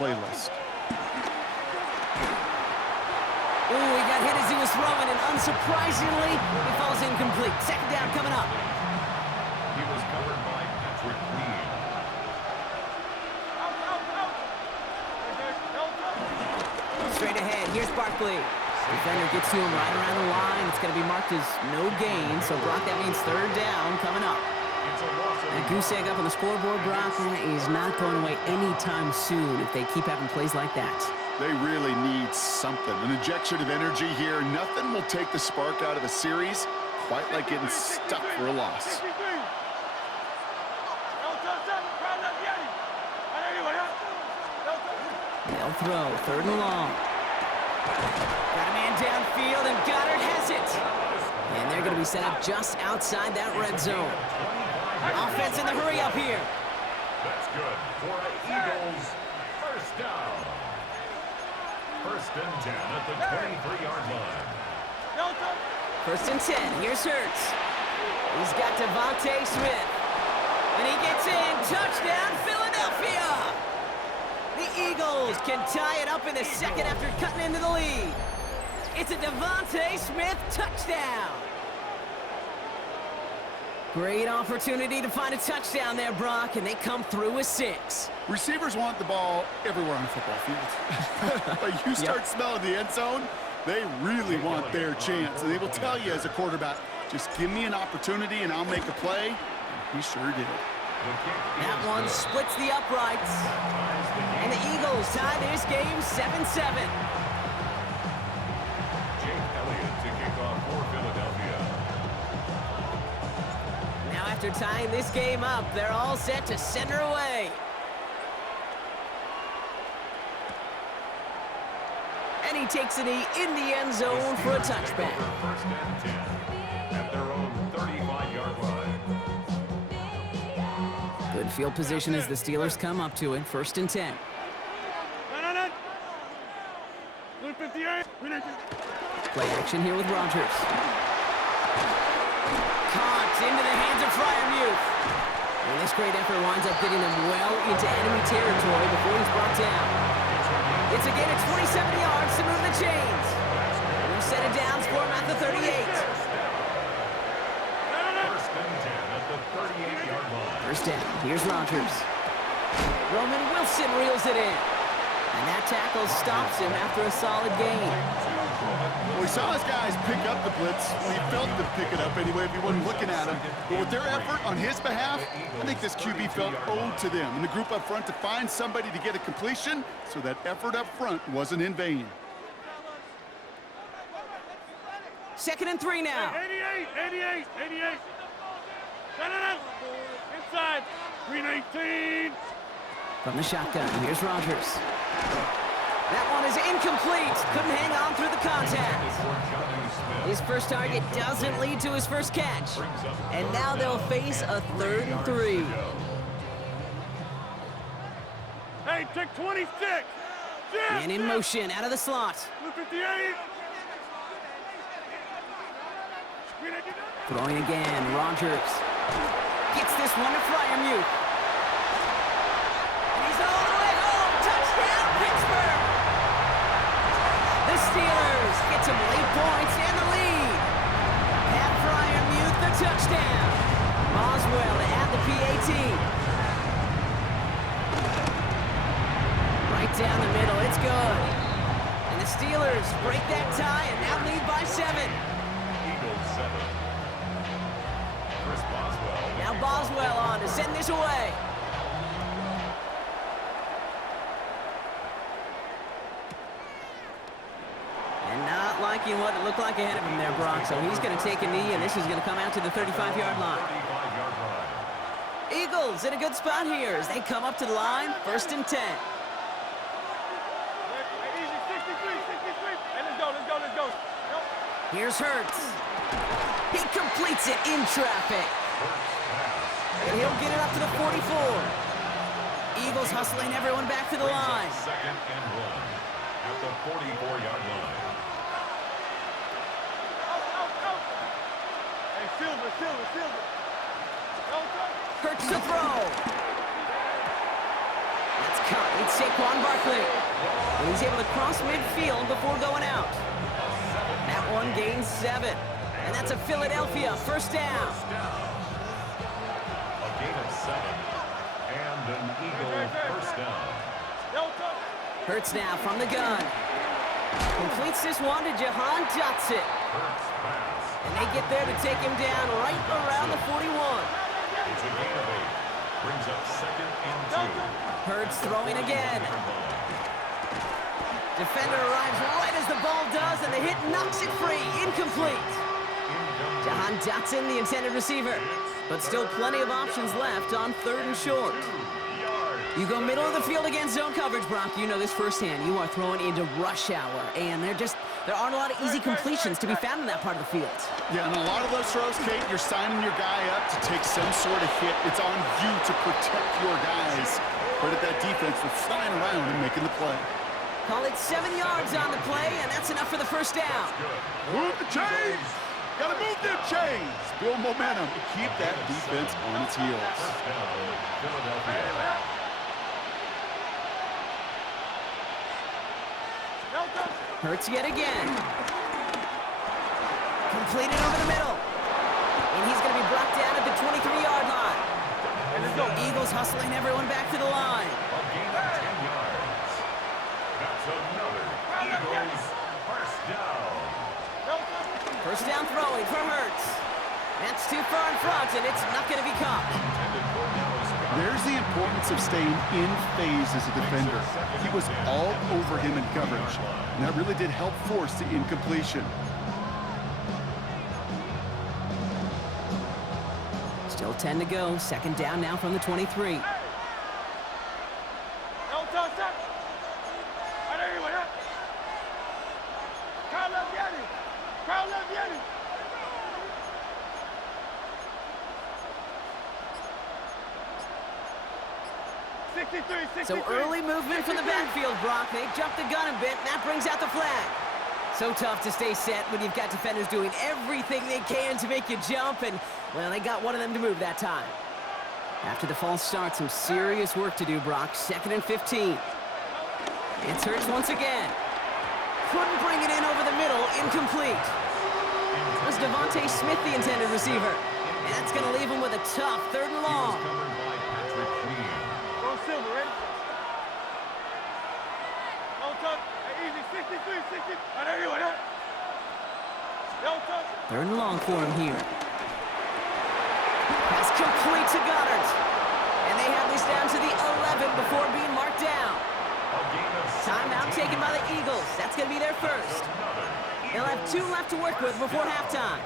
playlist. Ooh, he got hit as he was throwing, and unsurprisingly, he falls incomplete. Second down coming up. He was covered by Patrick Queen. Straight ahead, here's Barkley. Defender gets to him right around the line. It's going to be marked as no gain, so Brock, that means third down coming up. That goose egg up on the scoreboard, Brock, is not going away anytime soon if they keep having plays like that. They really need something. An injection of energy here. Nothing will take the spark out of a series quite like getting stuck for a loss. They'll throw, third and long. Got a man downfield, and Goddard has it. And they're going to be set up just outside that red zone. Offense in the hurry up here. That's good for the Eagles. First down. First and 10 at the 23-yard line. First and 10. Here's Hurts. He's got Devontae Smith. And he gets in. Touchdown, Philadelphia. The Eagles can tie it up in the second after cutting into the lead. It's a Devontae Smith touchdown. Great opportunity to find a touchdown there, Brock, and they come through with 6. Receivers want the ball everywhere on the football field. But you start smelling the end zone, they really want their chance. And they will tell you as a quarterback, just give me an opportunity and I'll make a play. And he sure did. That one splits the uprights. And the Eagles tie this game 7-7. Jake Elliott to kick off for Philadelphia. Now after tying this game up, they're all set to send her away. And he takes a knee in the end zone for a touchback. First and 10 at their own 35-yard line. Good field position as the Steelers come up to it. First and 10. Play action here with Rodgers. Caught into the hands of Freiermuth. And this great effort winds up getting them well into enemy territory before he's brought down. It's a gain of 27 yards to move the chains. We've set it down for him at the 38. First and 10 at the 38-yard line. First down. Here's Rodgers. Roman Wilson reels it in. And that tackle stops him after a solid gain. Well, we saw his guys pick up the blitz. Well, he felt them pick it up anyway if he wasn't looking at him. But with their effort on his behalf, I think this QB felt owed to them. And the group up front to find somebody to get a completion, so that effort up front wasn't in vain. Second and 3 now. 88. Inside. 319. From the shotgun, here's Rodgers. That one is incomplete. Couldn't hang on through the contact. His first target doesn't lead to his first catch. And now they'll face a 3rd and 3. Hey, take 26. And in motion, out of the slot. 58. Throwing again, Rodgers. Gets this one to Freiermuth. And he's all the way home. Touchdown, Pittsburgh! The Steelers get some late points and the lead. Pat Freiermuth, the touchdown. Boswell to add the PAT. Right down the middle, it's good. And the Steelers break that tie and now lead by 7. Eagles 7. Chris Boswell. Now Boswell on to send this away. And not liking what it looked like ahead of him there, Brock. So he's going to take a knee, and this is going to come out to the 35-yard line. 35-yard line. Eagles in a good spot here as they come up to the line, first and 10. Easy, 63. Hey, let's go. Here's Hurts. He completes it in traffic. And he'll get it up to the 44. Eagles hustling everyone back to the line. Second and 1 at the 44-yard line. Hey, Silver. Hurts to throw. That's caught. It's Saquon Barkley. And he's able to cross midfield before going out. That one gains 7. And that's a Philadelphia first down. A gain of 7. And an Eagle first down. Hurts now from the gun. Completes this one to Jahan Dotson. Hurts pass. And they get there to take him down right around the 41. It's a gain of 8. Brings up 2nd and 2. Hurts throwing again. Defender arrives right as the ball does, and the hit knocks it free. Incomplete. Jahan Dotson, the intended receiver. But still plenty of options left on 3rd and short. You go middle of the field against zone coverage, Brock. You know this firsthand. You are throwing into rush hour, and there aren't a lot of easy completions to be found in that part of the field. Yeah, and a lot of those throws, Kate, you're signing your guy up to take some sort of hit. It's on you to protect your guys. Credit that defense for flying around and making the play. Call it 7 yards on the play, and that's enough for the first down. Move the chains! Gotta move them chains! Build momentum to keep that defense on its heels. First down, Philadelphia. Hurts yet again. Completed over the middle. And he's going to be brought down at the 23-yard line. Eagles hustling everyone back to the line. A gain of 10 yards. That's another Eagles first down. First down throwing for Hurts. That's too far in front, and it's not going to be caught. There's the importance of staying in phase as a defender. He was all over him in coverage, and that really did help force the incompletion. Still 10 to go. Second down now from the 23. So early movement from the backfield, Brock. They jumped the gun a bit, and that brings out the flag. So tough to stay set when you've got defenders doing everything they can to make you jump, and, well, they got one of them to move that time. After the false start, some serious work to do, Brock. 2nd and 15. It's Hurts once again. Couldn't bring it in over the middle. Incomplete. It was Devontae Smith, the intended receiver. And that's going to leave him with a tough 3rd and long. Third and long for him here. Pass complete to Goddard. And they have this down to the 11 before being marked down. Timeout taken by the Eagles. That's going to be their first. They'll have 2 left to work with before halftime.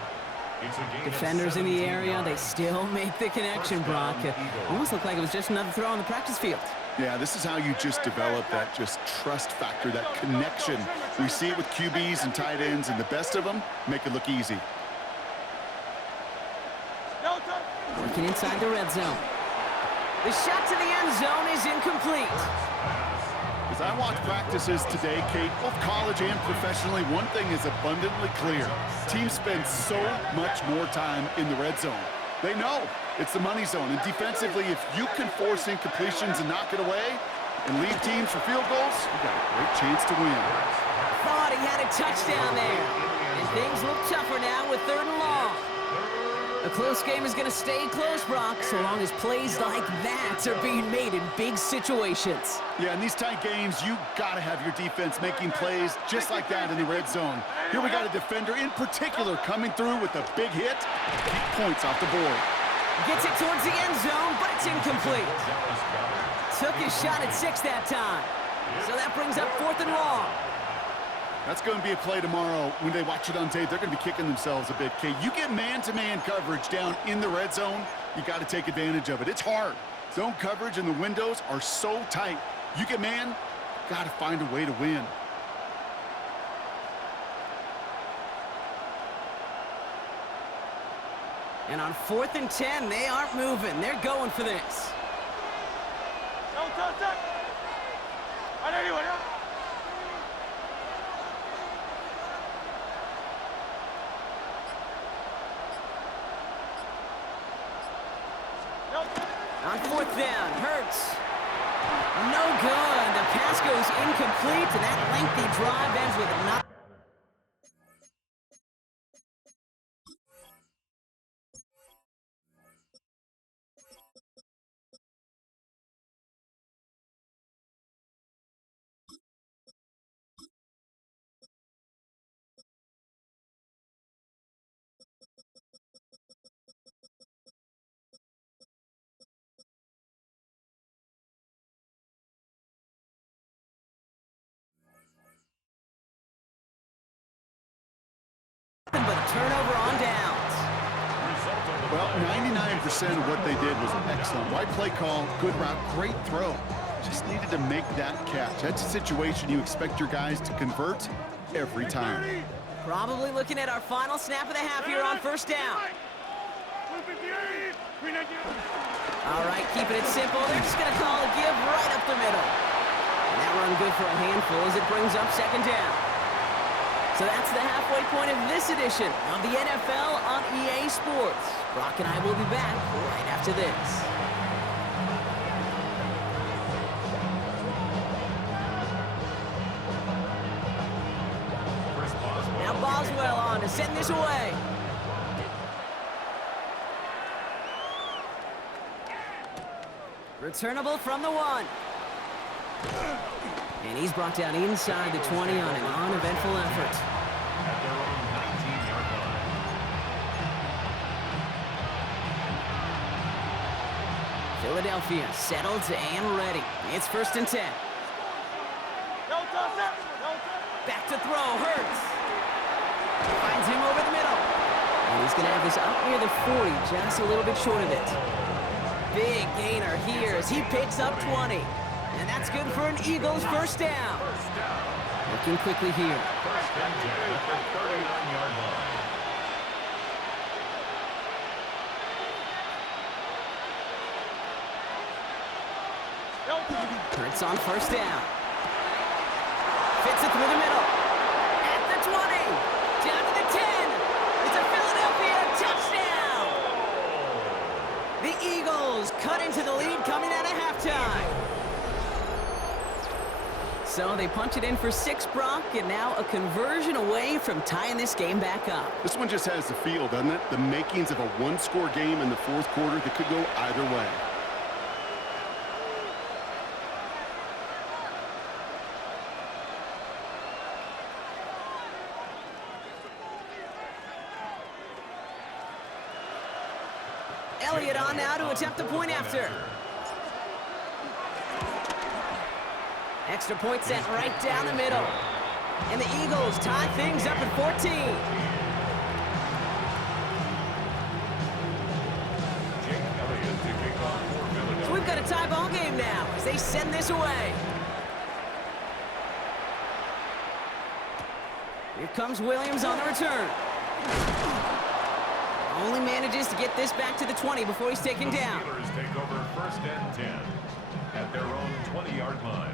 Defenders in the area, they still make the connection, Brock. Almost looked like it was just another throw on the practice field. Yeah, this is how you just develop that just trust factor, that connection. We see it with QBs and tight ends, and the best of them make it look easy. Working inside the red zone. The shot to the end zone is incomplete. As I watch practices today, Kate, both college and professionally, one thing is abundantly clear. Teams spend so much more time in the red zone. They know it's the money zone. And defensively, if you can force incompletions and knock it away and lead teams for field goals, you got a great chance to win. Thought he had a touchdown there. And things look tougher now with 3rd and long. A close game is going to stay close, Brock, so long as plays like that are being made in big situations. Yeah, in these tight games, you got to have your defense making plays just like that in the red zone. Here we got a defender in particular coming through with a big hit. Keep points off the board. Gets it towards the end zone, but it's incomplete. Took his shot at 6 that time. So that brings up 4th and long. That's going to be a play tomorrow. When they watch it on tape, they're going to be kicking themselves a bit, Kate. You get man-to-man coverage down in the red zone, you got to take advantage of it. It's hard. Zone coverage and the windows are so tight. You get man, got to find a way to win. And on 4th and 10, they aren't moving. They're going for this. On 4th down, Hurts. No good. The pass goes incomplete, and that lengthy drive ends with a knock. But a turnover on downs. Well, 99% of what they did was excellent. Right play call, good route, great throw. Just needed to make that catch. That's a situation you expect your guys to convert every time. Probably looking at our final snap of the half here on first down. All right, keeping it simple. They're just going to call a give right up the middle. And that run good for a handful as it brings up second down. So that's the halfway point of this edition of the NFL on EA Sports. Brock and I will be back right after this. Now Boswell on to send this away. Returnable from the 1. And he's brought down inside the 20 on an uneventful effort. At their own 19-yard line. Philadelphia settled and ready. It's 1st and 10. Back to throw, Hurts. Finds him over the middle. And he's going to have this up near the 40, just a little bit short of it. Big gainer here as he picks up 20. And that's good for an Eagles first down. Looking quickly here. First and 10 at the 39-yard line. Hurts on first down. Fits it through the middle. At the 20. Down to the 10. It's a Philadelphia touchdown. The Eagles cut into the lead coming out of halftime. So they punch it in for 6, Brock, and now a conversion away from tying this game back up. This one just has the feel, doesn't it? The makings of a one-score game in the fourth quarter that could go either way. Elliott on now to attempt the point after. Extra point sent right down the middle. And the Eagles tie things up at 14. So we've got a tie ball game now as they send this away. Here comes Williams on the return. Only manages to get this back to the 20 before he's taken down. The Steelers take over 1st and 10 at their own 20-yard line.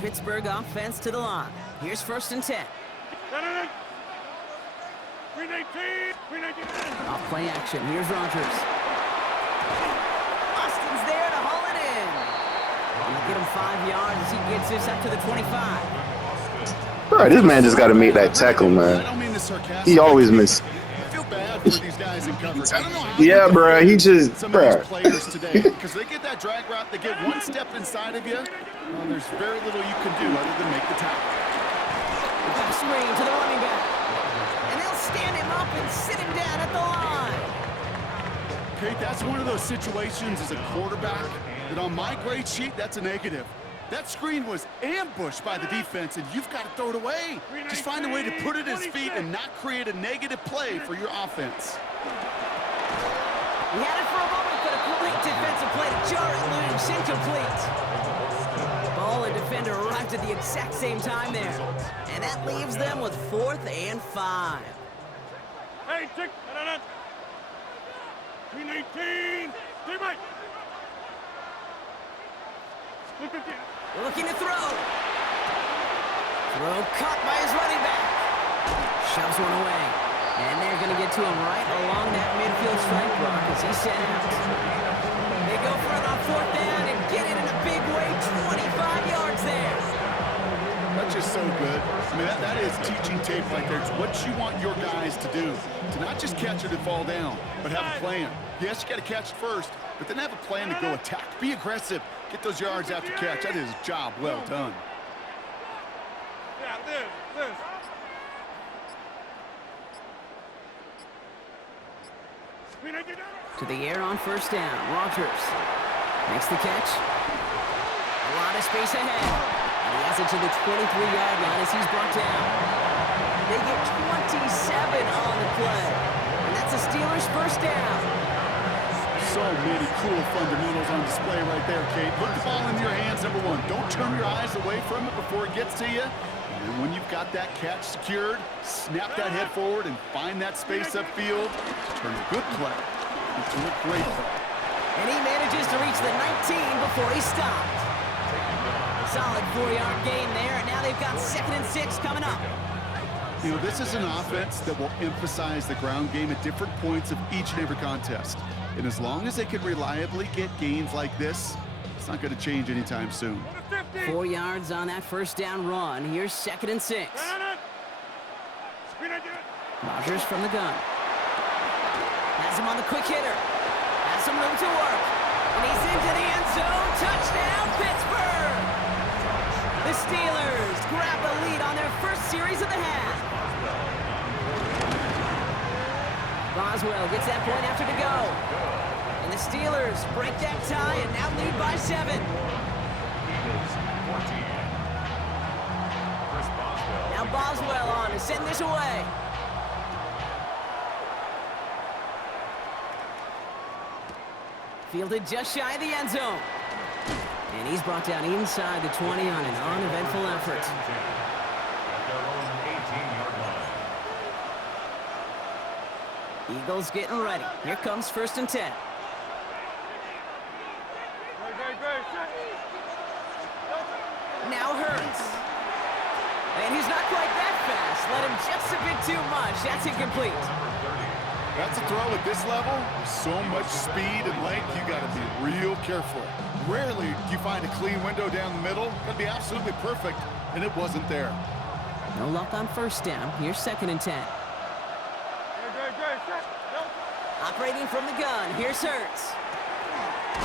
Pittsburgh offense to the line. Here's 1st and 10. Off play action. Here's Rodgers. Austin's there to haul it in. Gonna get him 5 yards as he gets this up to the 25. Bro, this man just got to make that tackle, man. I don't mean this sarcastic. He always miss. I feel bad for these guys in coverage. I don't know how Yeah, bro, he just, some bro. of these players today, because they get that drag route, they get one step inside of you. Well, there's very little you can do other than make the tackle. Big swing to the running back. And they'll stand him up and sit him down at the line. Okay, that's one of those situations as a quarterback that on my grade sheet, that's a negative. That screen was ambushed by the defense, and you've got to throw it away. Just find a way to put it at his feet and not create a negative play for your offense. He had it for a moment, but a great defensive play to jar it loose, incomplete. Ball and defender arrived at the exact same time there. And that leaves them with 4th and 5. Hey, tick. 319. Teammate. Looking to throw. Throw caught by his running back. Shoves one away. And they're going to get to him right along that midfield strike block as he's sent out. They go for it on 4th down and get it in a big way. 25 yards there. That's just so good. I mean, that is teaching tape right there. It's what you want your guys to do. To not just catch it and fall down, but have a plan. Yes, you got to catch it first, but then have a plan to go attack. Be aggressive. Get those yards after catch. That is a job well done. Yeah, this. To the air on 1st down. Rogers makes the catch. A lot of space ahead. And he has it to the 23-yard line as he's brought down. They get 27 on the play. And that's the Steelers' 1st down. So many cool fundamentals on display right there, Kate. Put the ball in your hands, number one. Don't turn your eyes away from it before it gets to you. And when you've got that catch secured, snap that head forward and find that space upfield to turn a good play into a great play. And he manages to reach the 19 before he stopped. Solid 4-yard gain there, and now they've got 2nd and 6 coming up. You know, this is an offense that will emphasize the ground game at different points of each and every contest. And as long as they can reliably get gains like this, it's not going to change anytime soon. 4 yards on that 1st down run. Here's 2nd and 6. Rogers from the gun. Has him on the quick hitter. Has some room to work. And he's into the end zone. Touchdown, Pittsburgh! The Steelers grab the lead on their first series of the half. Boswell gets that point after to go. And the Steelers break that tie and now lead by 7. Now Boswell on to send this away. Fielded just shy of the end zone. And he's brought down inside the 20 on an uneventful effort. Eagles getting ready. Here comes 1st and 10. Now Hurts. And he's not quite that fast. Let him just a bit too much. That's incomplete. That's a throw at this level. So much speed and length, you got to be real careful. Rarely do you find a clean window down the middle. Got to be absolutely perfect, and it wasn't there. No luck on 1st down. Here's 2nd and 10. Operating from the gun. Here's Hurts.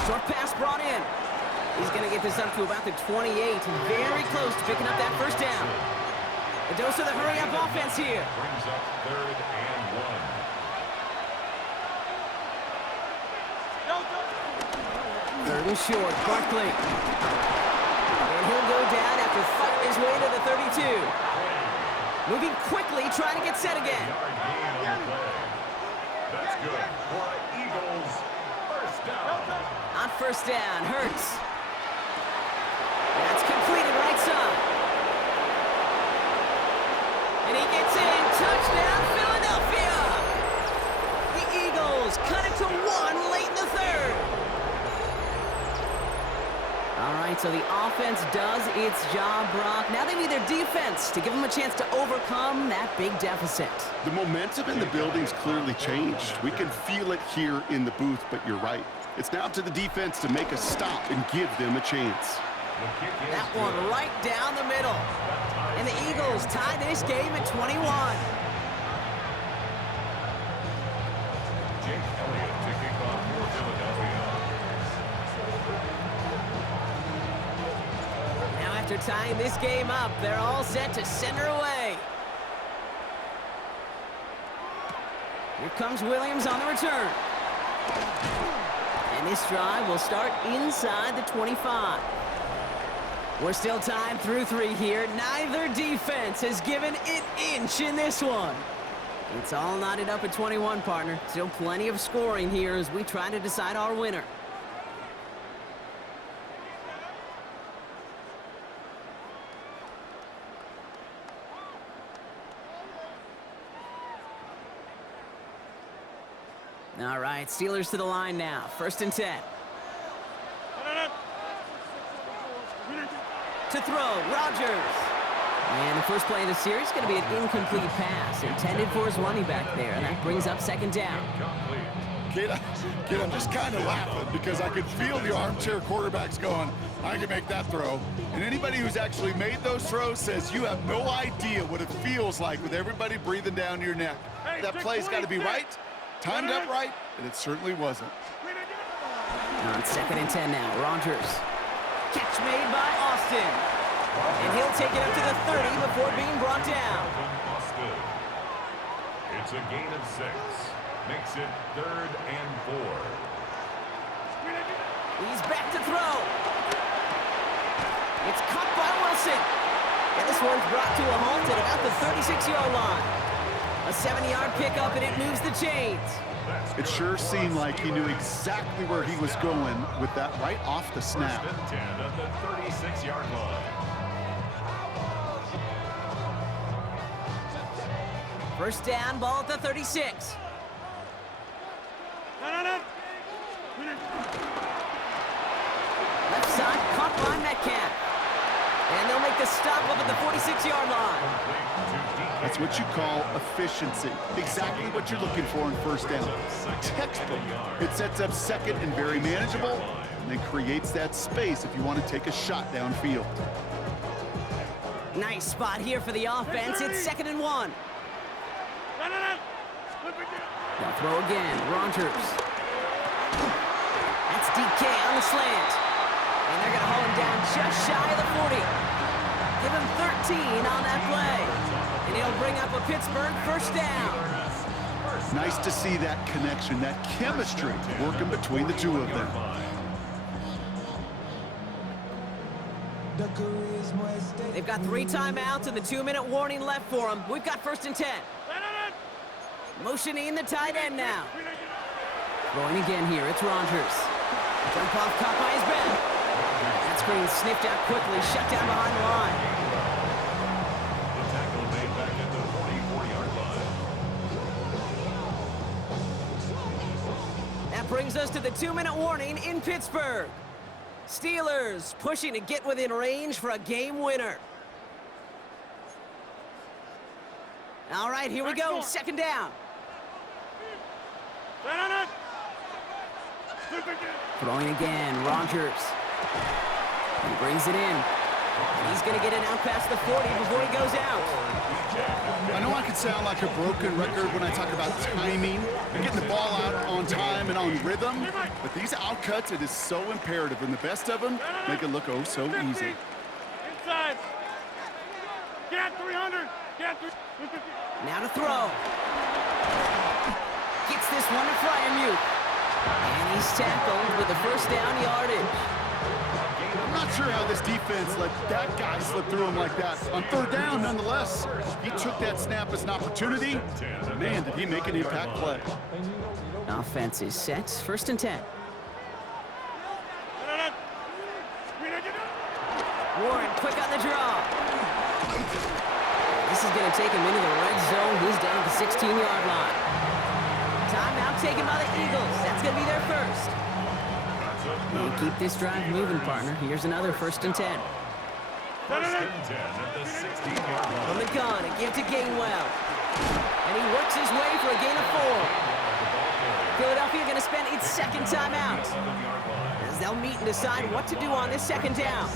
Short pass brought in. He's going to get this up to about the 28. Very close to picking up that 1st down. A dose of the hurry-up offense here. Brings up 3rd and 1. 3rd and short. Barkley. And he'll go down after fighting his way to the 32. Moving quickly, trying to get set again. That's good for Eagles. 1st down. On 1st down, Hurts. That's completed right side. And he gets in. Touchdown, Philadelphia. The Eagles cut it to 1 late in the 3rd. All right, so the offense does its job, Brock. Now they need their defense to give them a chance to overcome that big deficit. The momentum in the building's clearly changed. We can feel it here in the booth, but you're right. It's now to the defense to make a stop and give them a chance. That one right down the middle. And the Eagles tie this game at 21. Jake Elliott to kick off for Philadelphia. Now after tying this game up, they're all set to send her away. Here comes Williams on the return. And this drive will start inside the 25. We're still tied through 3 here. Neither defense has given an inch in this one. It's all knotted up at 21, partner. Still plenty of scoring here as we try to decide our winner. All right, Steelers to the line now. 1st and 10. To throw, Rogers. And the first play of the series is going to be an incomplete pass intended for his running back there. And that brings up second down. Kid, I'm just kind of laughing because I could feel the armchair quarterbacks going, I can make that throw. And anybody who's actually made those throws says you have no idea what it feels like with everybody breathing down your neck. That play's got to be right, timed up right, and it certainly wasn't. On second and 10 now, Rogers. Catch made by Austin. And he'll take it up to the 30 before being brought down. It's a gain of 6. Makes it 3rd and 4. He's back to throw. It's caught by Wilson. And this one's brought to a halt at about the 36-yard line. A 7-yard pickup, and it moves the chains. It sure seemed like he knew exactly where he was going with that right off the snap. 1st and 10 at the 36-yard line. First down, ball at the 36. Left side, caught by Metcalf. And they'll make the stop up at the 46-yard line. That's what you call efficiency. Exactly what you're looking for in first down. Textbook. It sets up second and very manageable, and then creates that space if you want to take a shot downfield. Nice spot here for the offense. It's 2nd and 1. They'll throw again. Rogers. That's DK on the slant. And they're going to haul him down just shy of the 40. Give him 13 on that play. And he'll bring up a Pittsburgh first down. Nice to see that connection, that chemistry working between the two of them. They've got 3 timeouts and the 2-minute warning left for them. We've got 1st and 10. Motioning the tight end now. Throwing again here, it's Rogers. Jump off, caught by his back. That screen sniffed out quickly, shut down behind the line. The tackle made back at the 44-yard line. That brings us to the 2-minute warning in Pittsburgh. Steelers pushing to get within range for a game winner. All right, here we go, 2nd down. Throwing again, Rogers. He brings it in. He's going to get it out past the 40 before he goes out. I know I can sound like a broken record when I talk about timing and getting the ball out on time and on rhythm, but these outcuts, it is so imperative, and the best of them make it look oh so easy. Inside. Get 300. Get 350. Now to throw. Gets this one to Fryermuth. And he's tackled with the first down yardage. I'm not sure how this defense let that guy slip through him like that. On 3rd down, nonetheless, he took that snap as an opportunity. Man, did he make an impact play. Offense is set. 1st and 10. Warren, quick on the draw. This is going to take him into the red zone. He's down at the 16-yard line. Timeout taken by the Eagles. That's going to be their first. And keep this drive moving, partner. Here's another 1st and 10. 1st and 10 at the 16-yard line. From the gun, a give to Gainwell. And he works his way for a gain of 4. Philadelphia going to spend its 2nd timeout, as they'll meet and decide what to do on this 2nd down.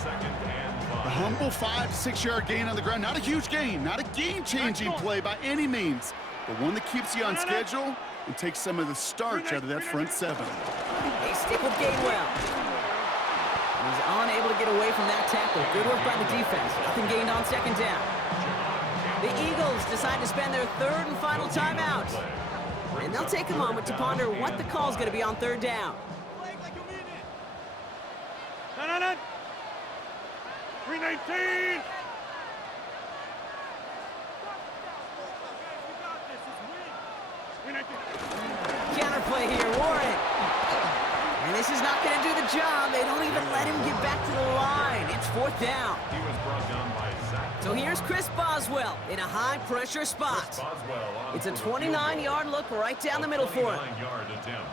A humble 5 to 6 yard gain on the ground. Not a huge gain, not a game-changing play by any means, but one that keeps you on schedule and takes some of the starch out of that front 7. They stick with Gainwell. He's unable to get away from that tackle. Good work by the defense. Nothing gained on 2nd down. The Eagles decide to spend their 3rd and final timeout. And they'll take a moment to ponder what the call is going to be on 3rd down. 319. Counterplay here, Warren. And this is not going to do the job. They don't even let him get back to the line. It's 4th down. He was brought down by Zach. So here's Chris Boswell in a high-pressure spot. It's a 29-yard look right down the middle for him. 29-yard attempt.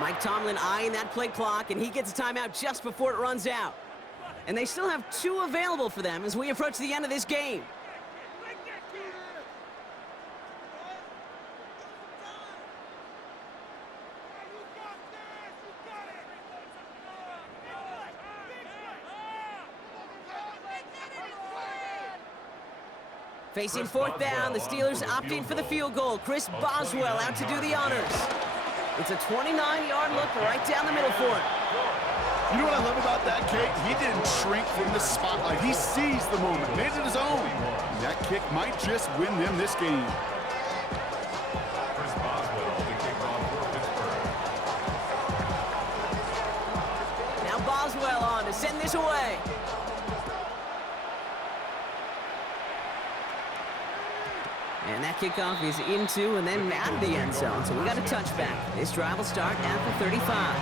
Mike Tomlin eyeing that play clock, and he gets a timeout just before it runs out. And they still have 2 available for them as we approach the end of this game. Facing 4th down, the Steelers opting for the field goal. Chris Boswell out to do the honors. It's a 29-yard look right down the middle for him. You know what I love about that, Kate? He didn't shrink from the spotlight. He seized the moment, made it his own. And that kick might just win them this game. Chris Boswell, the kickoff for Pittsburgh. Now Boswell on to send this away. And that kickoff is into and then out of the end zone. So we got a touchback. This drive will start at the 35.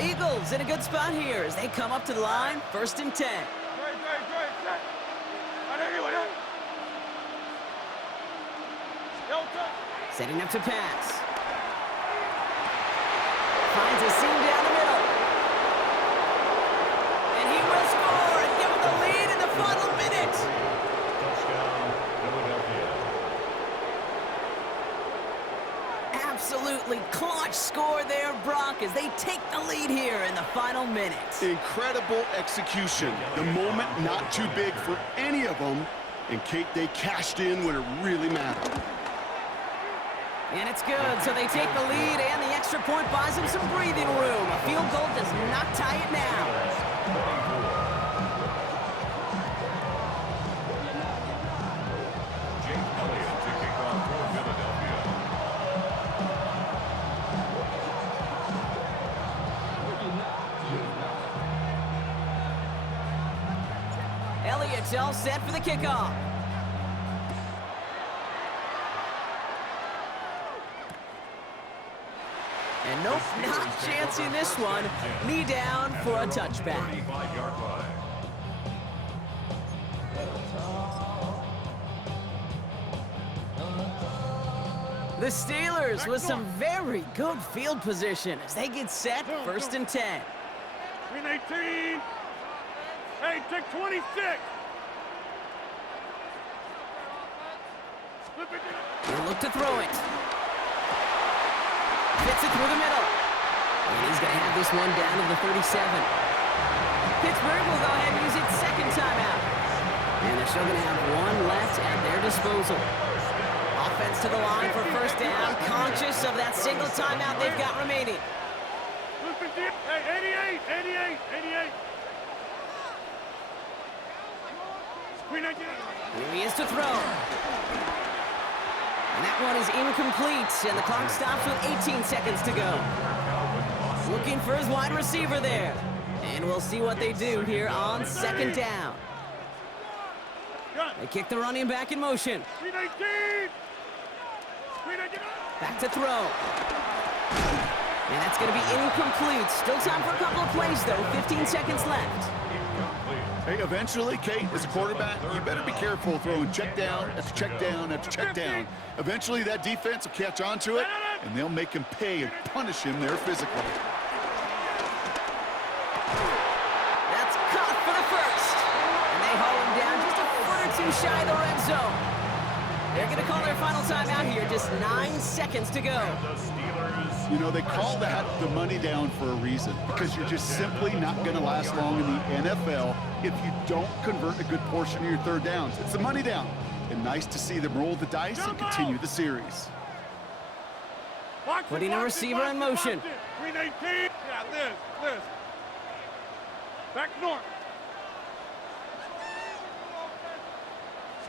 Eagles in a good spot here as they come up to the line. 1st and 10. Setting up to pass. Finds a seam down the middle. And he will score and give him the lead in the final minute. Touchdown, Philadelphia. Absolutely clutch score there, Brock, as they take the lead here in the final minute. Incredible execution. The moment not too big for any of them. And Kate, they cashed in when it really mattered. And it's good, so they take the lead, and the extra point buys them some breathing room. A field goal does not tie it now. Jake Elliott to kick off for Philadelphia. Elliott's all set for the kickoff. And nope, not chancing this one. Knee down for a touchback. 35-yard line. The Steelers with some very good field position as they get set. 1st and 10. 318. Hey, take 26. He'll look to throw it. Fits it through the middle. And he's going to have this one down to the 37. Pittsburgh will go ahead and use its 2nd timeout. And they're still going to have one left at their disposal. Offense to the line for 1st down, conscious of that single timeout they've got remaining. Hey, 88. Here he is to throw. And that one is incomplete, and the clock stops with 18 seconds to go. Looking for his wide receiver there. And we'll see what they do here on 2nd down. They kick the running back in motion. 319. Back to throw. And that's going to be incomplete. Still time for a couple of plays, though. 15 seconds left. Hey, eventually, Kate, as a quarterback, you better be careful throwing check down after check down after check down. Eventually, that defense will catch on to it, and they'll make him pay and punish him there physically. That's caught for the 1st. And they haul him down just a foot or 2 shy of the red zone. They're going to call their final timeout here. Just 9 seconds to go. You know, they call that the money down for a reason, because you're just simply not going to last long in the NFL if you don't convert a good portion of your 3rd downs. It's the money down. And nice to see them roll the dice and continue the series. Putting a receiver in motion. 319. Yeah, Liz. Back north.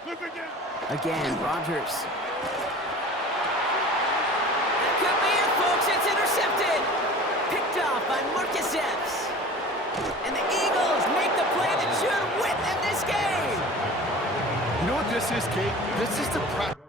Flip again. Again, Rodgers. That could be it, folks. It's intercepted. Picked off by Marcus Epps. And the Eagles make the play that should win them this game. You know what this is, Kate? This is the practice.